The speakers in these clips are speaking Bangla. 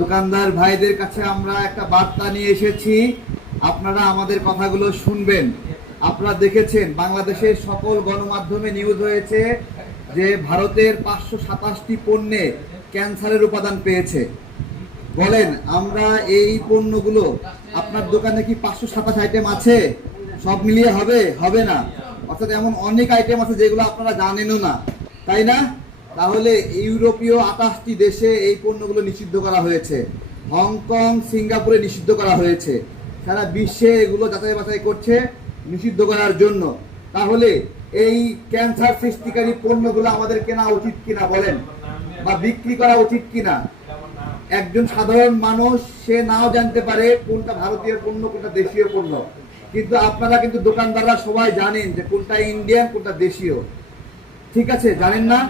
দোকানদার ভাইদের কাছে আমরা একটা বার্তা নিয়ে এসেছি, আপনারা আমাদের কথাগুলো শুনবেন। আপনারা দেখেছেন বাংলাদেশের সকল গণমাধ্যমে নিউজ হয়েছে যে ভারতের 527টি পণ্যে ক্যান্সারের উপাদান পেয়েছে। বলেন আমরা এই পণ্যগুলো, আপনার দোকানে কি 527 আইটেম আছে? সব মিলিয়ে হবে না। অর্থাৎ এমন অনেক আইটেম আছে যেগুলো আপনারা জানেনও না, তাই না? তাহলে ইউরোপীয় 28টি দেশে এই পণ্যগুলো নিষিদ্ধ করা হয়েছে, হংকং সিঙ্গাপুরে নিষিদ্ধ করা হয়েছে, সারা বিশ্বে এগুলো যাচাই বাছাই করছে নিষিদ্ধ করার জন্য। তাহলে এই ক্যান্সার সৃষ্টিকারী পণ্যগুলো আমাদের কেনা উচিত কিনা বলেন, বা বিক্রি করা উচিত কিনা? একজন সাধারণ মানুষ সে নাও জানতে পারে কোনটা ভারতীয় পণ্য কোনটা দেশীয় পণ্য, কিন্তু আপনারা কিন্তু দোকানদাররা সবাই জানেন যে কোনটা ইন্ডিয়ান কোনটা দেশীয়। ঠিক আছে, জানেন না?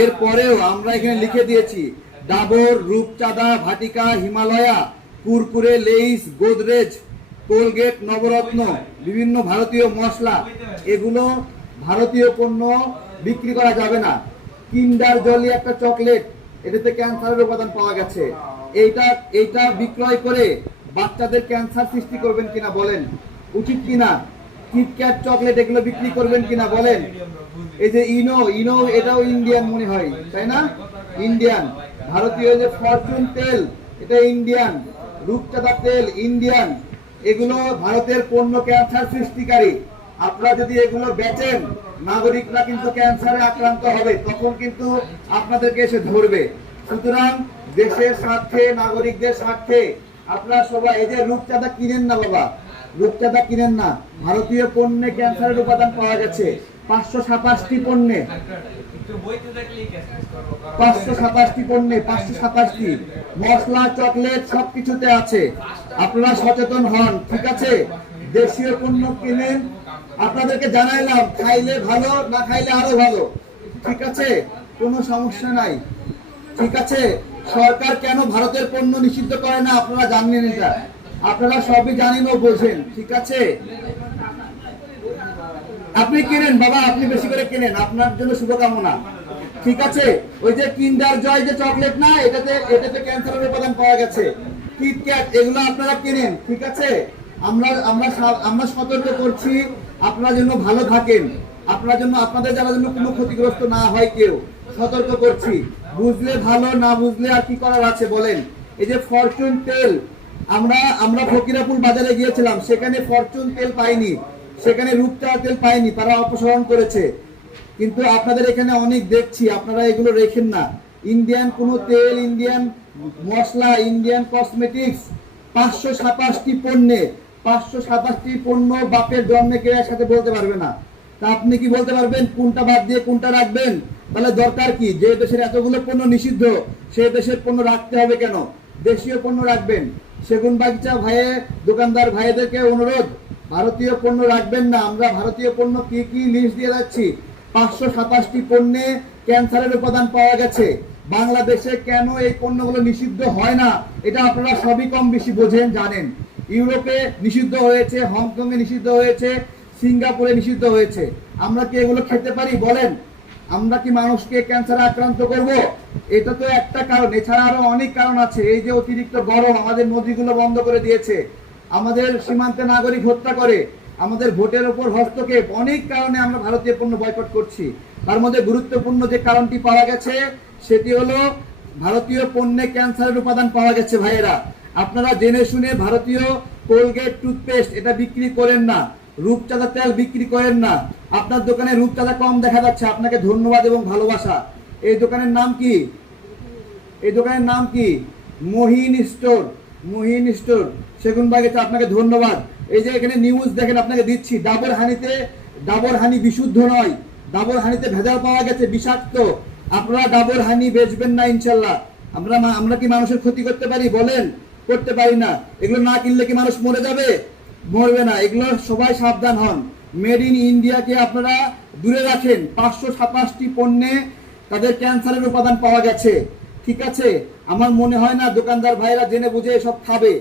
এরপরেও আমরা এখানে লিখে দিয়েছি ডাবর, রূপচাঁদা, ভাটিকা, হিমালয়া, কুরকুরে, লেইস, গোদরেজ, কোলগেট, নবরত্ন, বিভিন্ন ভারতীয় মশলা, এগুলো ভারতীয় পণ্য বিক্রি করা যাবে না। কিন্ডার জলি একটা চকলেট, এটাতে ক্যান্সারের উপাদান পাওয়া গেছে। এইটা বিক্রয় করে বাচ্চাদের ক্যান্সার সৃষ্টি করবেন কিনা বলেন, উচিত কিনা? কিটক্যাট চকলেট এগুলো বিক্রি করবেন কিনা বলেন? এই যে ইনো এটাও ইন্ডিয়ান মনে হয়, তাই না? ইন্ডিয়ান। ভারতীয় যে ফরচুন তেল এটা ইন্ডিয়ান, রূপচাঁদা তেল ইন্ডিয়ান, এগুলো ভারতের পণ্য, ক্যান্সার সৃষ্টিকারী। আপনারা যদি এগুলো বেচেন, নাগরিকরা কিন্তু ক্যান্সারে আক্রান্ত হবে, তখন কিন্তু আপনাদেরকে এসে ধরবে। সুতরাং দেশের স্বার্থে, নাগরিকদের স্বার্থে আপনারা সবাই এই যে রূপচাঁদা কিনেন না বাবা, রূপচাঁদা কিনেন না। ভারতীয় পণ্যে ক্যান্সারের উপাদান পাওয়া গেছে 527টি পণ্যে, 527টি পণ্যে 527টি মশলা, চকলেট সবকিছুতে আছে। আপনারা সচেতন হন, ঠিক আছে? দেশীয় পণ্য কিনেন। আপনাদেরকে জানাইলাম, খাইলে ভালো, না খাইলে আরো ভালো, ঠিক আছে? কোনো সমস্যা নাই, ঠিক আছে? সরকার কেন ভারতের পণ্য নিষিদ্ধ করে না আপনারা জানেন, এটা আপনারা সবই জানেন ও বোঝেন, ঠিক আছে? আপনি কিনেন বাবা, আপনি বেশি করে কিনেন, আপনার জন্য শুভকামনা, ঠিক আছে? ওই যে কিন্ডার জয় যে চকলেট না, এটাতে ক্যান্সারের উপাদান পাওয়া গেছে। কিটক্যাট এগুলো আপনারা কিনেন, ঠিক আছে? আমরা সতর্ক করছি আপনারা যেন ভালো থাকেন, আপনাদের যারা যেন কোনো ক্ষতিগ্রস্ত না হয় কেউ, সতর্ক করছি। বুঝলে ভালো, না বুঝলে আর কি করার আছে বলেন? এই যে ফরচুন তেল, আমরা ফকিরাপুর বাজারে গিয়েছিলাম, সেখানে ফরচুন তেল পাইনি, সেখানে রূপচাঁদা তেল পাইনি, তারা অপসারণ করেছে। কিন্তু আপনাদের এখানে অনেক দেখছি আপনারা এগুলো রেখেন না। ইন্ডিয়ান কোন তেল, ইন্ডিয়ান মশলা, ইন্ডিয়ান কসমেটিক্স, 527টি পণ্যে 527টি পণ্য বাপের জন্মে কেউ একসাথে বলতে পারবে না। তা আপনি কি বলতে পারবেন কোনটা বাদ দিয়ে কোনটা রাখবেন? তাহলে দরকার কি? যে দেশের এতগুলো পণ্য নিষিদ্ধ, সেই দেশের পণ্য রাখতে হবে কেন? দেশীয় পণ্য রাখবেন। সেগুন বাগিচা ভাইয়ে, দোকানদার ভাইদেরকে অনুরোধ, ভারতীয় পণ্য রাখবেন না। আমরা ভারতীয় পণ্য কি কি লিস্ট দিয়ে যাচ্ছি, 527টি পণ্যে ক্যান্সারের উপাদান পাওয়া গেছে। বাংলাদেশে কেন এই পণ্যগুলো নিষিদ্ধ হয় না, এটা আপনারা সবই কম বেশি বোঝেন, জানেন। ইউরোপে নিষিদ্ধ হয়েছে, হংকং এ নিষিদ্ধ হয়েছে, সিঙ্গাপুরে নিষিদ্ধ হয়েছে। আমরা কি এগুলো খেতে পারি বলেন? আমরা কি মানুষকে ক্যান্সারে আক্রান্ত করব? এটা তো একটা কারণ, এছাড়া আরো অনেক কারণ আছে। এই যে অতিরিক্ত গরম আমাদের নদীগুলো বন্ধ করে দিয়েছে, আমাদের সীমান্তে নাগরিক হত্যা করে, আমাদের ভোটের উপর হস্তক্ষেপ, অনেক কারণে আমরা ভারতীয় পণ্য বয়কট করছি। তার মধ্যে গুরুত্বপূর্ণ যে কারণটি পাওয়া গেছে সেটি হলো ভারতীয় পণ্যে ক্যান্সারের উপাদান পাওয়া গেছে। ভাইয়েরা, আপনারা জেনে শুনে ভারতীয় কোলগেট টুথপেস্ট এটা বিক্রি করেন না, রূপচাঁদা তেল বিক্রি করেন না। আপনার দোকানে রূপচাঁদা কম দেখা যাচ্ছে, আপনাকে ধন্যবাদ এবং ভালোবাসা। এই দোকানের নাম কি? এই দোকানের নাম কি? মহিন স্টোর, মহিন স্টোর, সেগুন বাগিচা, আপনাকে ধন্যবাদ। এই যে এখানে নিউজ দেখেন, আপনাকে দিচ্ছি, ডাবর হানি বিশুদ্ধ নয়, ডাবর হানিতে ভেজাল পাওয়া গেছে, বিষাক্ত। আপনারা ডাবর হানি বেচবেন না ইনশাল্লাহ। আমরা কি মানুষের ক্ষতি করতে পারি বলেন? করতে পারি না। এগুলো না কিনলে কি মানুষ মরে যাবে? মরবে না। এগুলো সবাই সাবধান হন। মেড ইন ইন্ডিয়াকে আপনারা দূরে রাখেন। 527টি পণ্যে তাদের ক্যান্সারের উপাদান পাওয়া গেছে, ঠিক আছে? আমার মনে হয় না দোকানদার ভাইরা জেনে বুঝে এসব খাবে,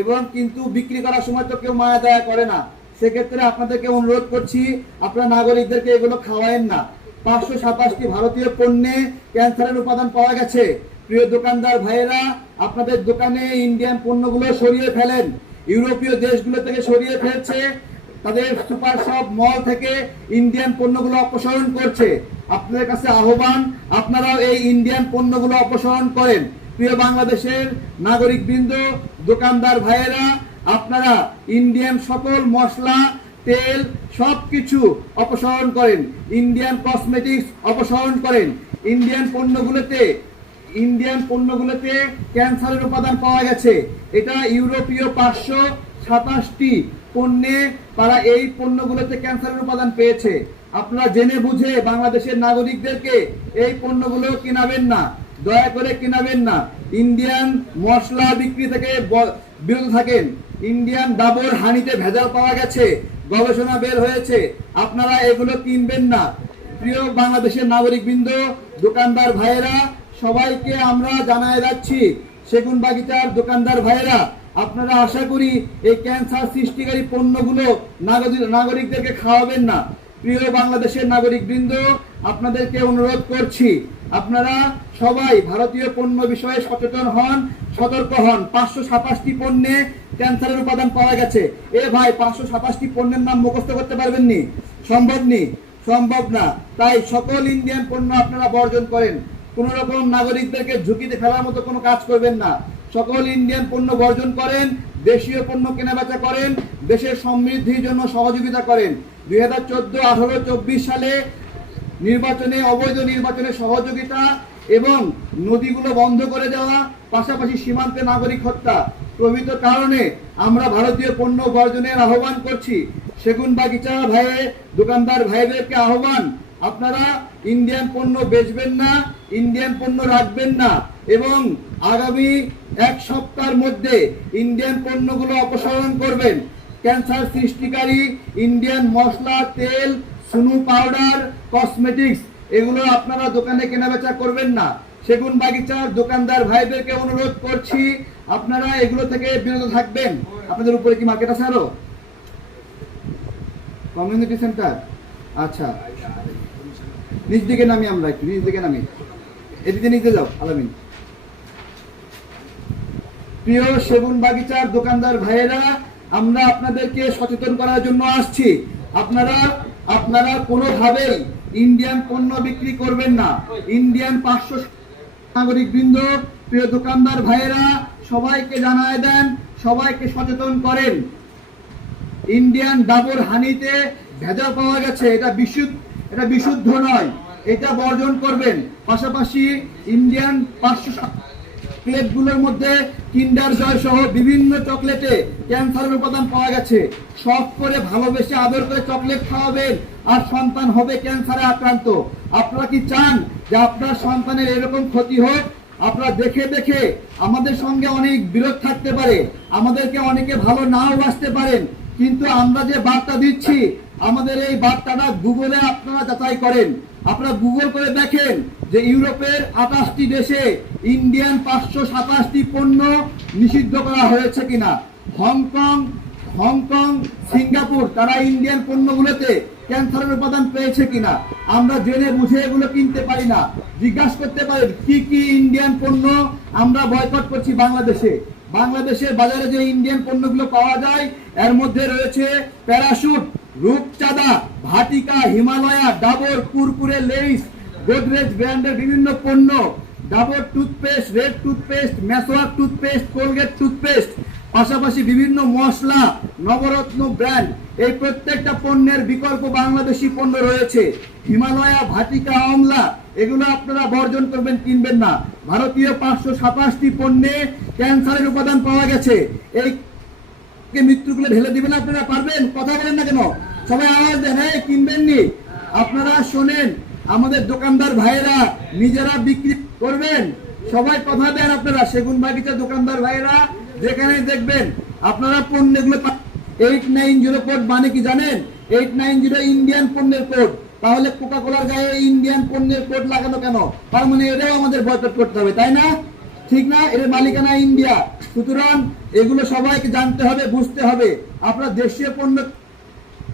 এবং কিন্তু বিক্রি করার সময় তো কেউ মায়া দয়া করে না। সেক্ষেত্রে আপনাদেরকে অনুরোধ করছি, আপনারা নাগরিকদেরকে এগুলো খাওয়ায়েন না। 527টি ভারতীয় পণ্যে ক্যান্সারের উপাদান পাওয়া গেছে। প্রিয় দোকানদার ভাইয়েরা, আপনাদের দোকানে ইন্ডিয়ান পণ্যগুলো সরিয়ে ফেলেন। ইউরোপীয় দেশগুলো থেকে সরিয়ে ফেলছে, তাদের সুপার শপ মল থেকে ইন্ডিয়ান পণ্যগুলো অপসারণ করছে। আপনাদের কাছে আহ্বান, আপনারাও এই ইন্ডিয়ান পণ্যগুলো অপসারণ করেন। প্রিয় বাংলাদেশের নাগরিক বৃন্দ, দোকানদার ভাইয়েরা, আপনারা ইন্ডিয়ান সকল মশলা, তেল সবকিছু অপসারণ করেন। ইন্ডিয়ান কসমেটিক্স অপসারণ করেন। ইন্ডিয়ান পণ্যগুলোতে ক্যান্সারের উপাদান পাওয়া গেছে। এটা ইউরোপীয় 527টি পণ্যে তারা এই পণ্যগুলোতে ক্যান্সারের উপাদান পেয়েছে। আপনারা জেনে বুঝে বাংলাদেশের নাগরিকদেরকে এই পণ্যগুলো কিনাবেন না, দয়া করে কিনাবেন না। ইন্ডিয়ান মশলা বিক্রি থেকে বিরত থাকেন। ইন্ডিয়ান ডাবর হানিতে ভেজাল পাওয়া গেছে, গবেষণা বের হয়েছে, আপনারা এগুলো কিনবেন না। প্রিয় বাংলাদেশের নাগরিকবৃন্দ, দোকানদার ভাইয়েরা, সবাইকে আমরা জানায় যাচ্ছি, সেগুনবাগিচার দোকানদার ভাইয়েরা, আপনারা আশা করি এই ক্যান্সার সৃষ্টিকারী পণ্যগুলো নাগরিকদেরকে খাওয়াবেন না। প্রিয় বাংলাদেশের নাগরিকবৃন্দ, আপনাদেরকে অনুরোধ করছি, আপনারা সবাই ভারতীয় পণ্য বিষয়ে সচেতন হন, সতর্ক হন। 527টি পণ্যে ক্যান্সারের উপাদান পাওয়া গেছে। এ ভাই, 527টি পণ্যের নাম মুখস্থ করতে পারবেন নি? সম্ভব না। তাই সকল ইন্ডিয়ান পণ্য আপনারা বর্জন করেন। কোন রকম নাগরিকদেরকে ঝুঁকিতে ফেলার মতো কোনো কাজ করবেন না। সকল ইন্ডিয়ান পণ্য বর্জন করেন, দেশীয় পণ্য কেনাবেচা করেন, দেশের সমৃদ্ধির জন্য সহযোগিতা করেন। 2014, 18, 24 সালে নির্বাচনে, অবৈধ নির্বাচনে সহযোগিতা এবং নদীগুলো বন্ধ করে দেওয়া, পাশাপাশি সীমান্তে নাগরিক হত্যা প্রভৃত কারণে আমরা ভারতীয় পণ্য বর্জনের আহ্বান করছি। সেগুনবাগিচা দোকানদার ভাইদেরকে আহ্বান, আপনারা ইন্ডিয়ান পণ্য বেচবেন না, ইন্ডিয়ান পণ্য রাখবেন না এবং আগামী 1 সপ্তাহের মধ্যে ইন্ডিয়ান পণ্যগুলো অপসারণ করবেন। ক্যান্সার সৃষ্টিকারী ইন্ডিয়ান মশলা, তেল, সুনু পাউডার, কসমেটিক্স এগুলো আপনারা দোকানে কেনাবেচা করবেন না। সেগুনবাগিচার দোকানদার ভাইদেরকে অনুরোধ করছি, আপনারা এগুলো থেকে বিরত থাকবেন। আপনাদের উপরে কি মার্কেট আছে আরো? কমিউনিটি সেন্টার, আচ্ছা, নিজ দিকে নামি, আমরা একটু নিজ দিকে নামি, এদিকে নিতে যাও আলামিন। প্রিয় সেগুনবাগিচার দোকানদার ভাইয়েরা, আমরা আপনাদেরকে সচেতন করার জন্য আসছি। আপনারা কোনোভাবেই ইন্ডিয়ান পণ্য বিক্রি করবেন না। ইন্ডিয়ান 500 নাগরিক বৃন্দ, প্রিয় দোকানদার ভাইয়েরা, সবাইকে জানায় দেন, সবাইকে সচেতন করেন। ইন্ডিয়ান ডাবর হানিতে ভেজাল পাওয়া গেছে, এটা বিশুদ্ধ নয়, এটা বর্জন করবেন। পাশাপাশি ইন্ডিয়ান 500 চকলেটগুলোর মধ্যে কিন্ডার জয় সহ বিভিন্ন চকলেটে ক্যান্সারের উপাদান পাওয়া গেছে। শখ করে, ভালোবেসে, আদর করে চকলেট খাওয়াবেন আর সন্তান হবে ক্যান্সারে আক্রান্ত। আপনারা কি চান যে আপনার সন্তানের এরকম ক্ষতি হোক? আপনারা দেখে দেখে আমাদের সঙ্গে অনেক বিরোধ থাকতে পারে, আমাদেরকে অনেকে ভালো নাও বাসতে পারেন, কিন্তু আমরা যে বার্তা দিচ্ছি, আমাদের এই বার্তাটা গুগলে আপনারা যাচাই করেন। আপনারা গুগল করে দেখেন যে ইউরোপের 28টি দেশে ইন্ডিয়ান 527টি পণ্য নিষিদ্ধ করা হয়েছে কিনা। হংকং, সিঙ্গাপুর, তারা ইন্ডিয়ান পণ্যগুলোতে ক্যান্সারের উপাদান পেয়েছে কিনা। আমরা জেনে বুঝে এগুলো কিনতে পারি না। জিজ্ঞাসা করতে পারেন কি কি ইন্ডিয়ান পণ্য আমরা বয়কট করছি বাংলাদেশের বাজারে যে ইন্ডিয়ান পণ্যগুলো পাওয়া যায়, এর মধ্যে রয়েছে প্যারাশুট, রূপচাঁদা, ভাটিকা, হিমালয়া, ডাবর, কুরকুরে, লেইস, গোদরেজ ব্র্যান্ডের বিভিন্ন পণ্য, Dabur toothpaste, red toothpaste, Meswak toothpaste, Colgate toothpaste, পাশাপাশি বিভিন্ন মশলা, নবরত্ন ব্র্যান্ড, এই প্রত্যেকটা পণ্যের বিকল্প বাংলাদেশি পণ্য রয়েছে। হিমালয়া, ভাটিকা, আমলা এগুলো আপনারা বর্জন করবেন, কিনবেন না। ভারতীয় 527টি পণ্যে ক্যান্সারের উপাদান পাওয়া গেছে। এই মৃত্যুগুলো ঢেলে দিবেন, আপনারা পারবেন? কথা বলেন না কেন? সবাই আওয়াজ দেন, কিনবেন নি? আপনারা শোনেন, আমাদের দোকানদার ভাইয়েরা নিজেরা বিক্রি করবেন, সবাই কথা দেন। আপনারা সেগুনবাগিচা দোকানদার ভাইয়েরা যেখানে দেখবেন আপনারা পণ্যগুলো 890 কোড মানে কি জানেন? 890 ইন্ডিয়ান পণ্যের কোড। তাহলে কোকা কোলার গায়ে ইন্ডিয়ান পণ্যের কোড লাগানো কেন? তার মানে এটাও আমাদের বয়কট করতে হবে, তাই না? ঠিক না? এর মালিকানা ইন্ডিয়া। সুতরাং এগুলো সবাইকে জানতে হবে, বুঝতে হবে। আপনার দেশীয় পণ্য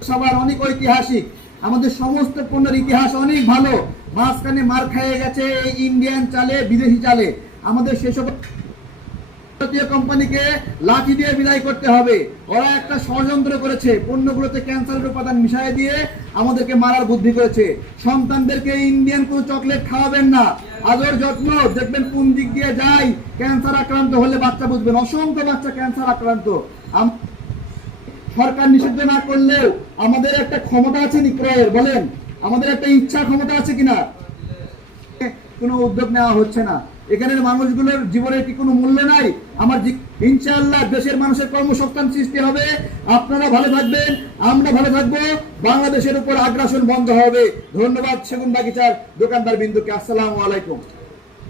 সবার অনেক ঐতিহাসিক, আমাদের সমস্ত পণ্যের ইতিহাস অনেক ভালো। মাঝখানে মার খেয়ে গেছে এই ইন্ডিয়ান চালে, বিদেশি চালে। আমাদের সেসব ভারতীয় কোম্পানিকে লাঠি দিয়ে বিদায় করতে হবে। ওরা একটা ষড়যন্ত্র করেছে, পণ্যগুলোতে ক্যান্সারের উপাদান মিশিয়ে দিয়ে আমাদেরকে মারার বুদ্ধি করেছে। সন্তানদেরকে ইন্ডিয়ান কোনো চকলেট খাওয়াবেন না, আদর যত্ন দেখবেন কোন দিক দিয়ে যায়। ক্যান্সার আক্রান্ত হলে বাচ্চা বুঝবেন, অসংখ্য বাচ্চা ক্যান্সার আক্রান্ত। সরকার নিষিদ্ধ না করলেও আমাদের একটা ক্ষমতা আছে নি ক্রয়ের, বলেন আমাদের একটা ইচ্ছা ক্ষমতা আছে কিনা? কোনো উদ্যোগ নেওয়া হচ্ছে না। এখানের মানুষগুলোর জীবনের কি কোনো মূল্য নাই? আমার ইনশাআল্লাহ দেশের মানুষের কর্মসংস্থান সৃষ্টি হবে, আপনারা ভালো থাকবেন, আমরা ভালো থাকবো, বাংলাদেশের উপর আগ্রাসন বন্ধ হবে। ধন্যবাদ সেগুন বাগিচার দোকানদার বিন্দুকে। আসসালামু আলাইকুম।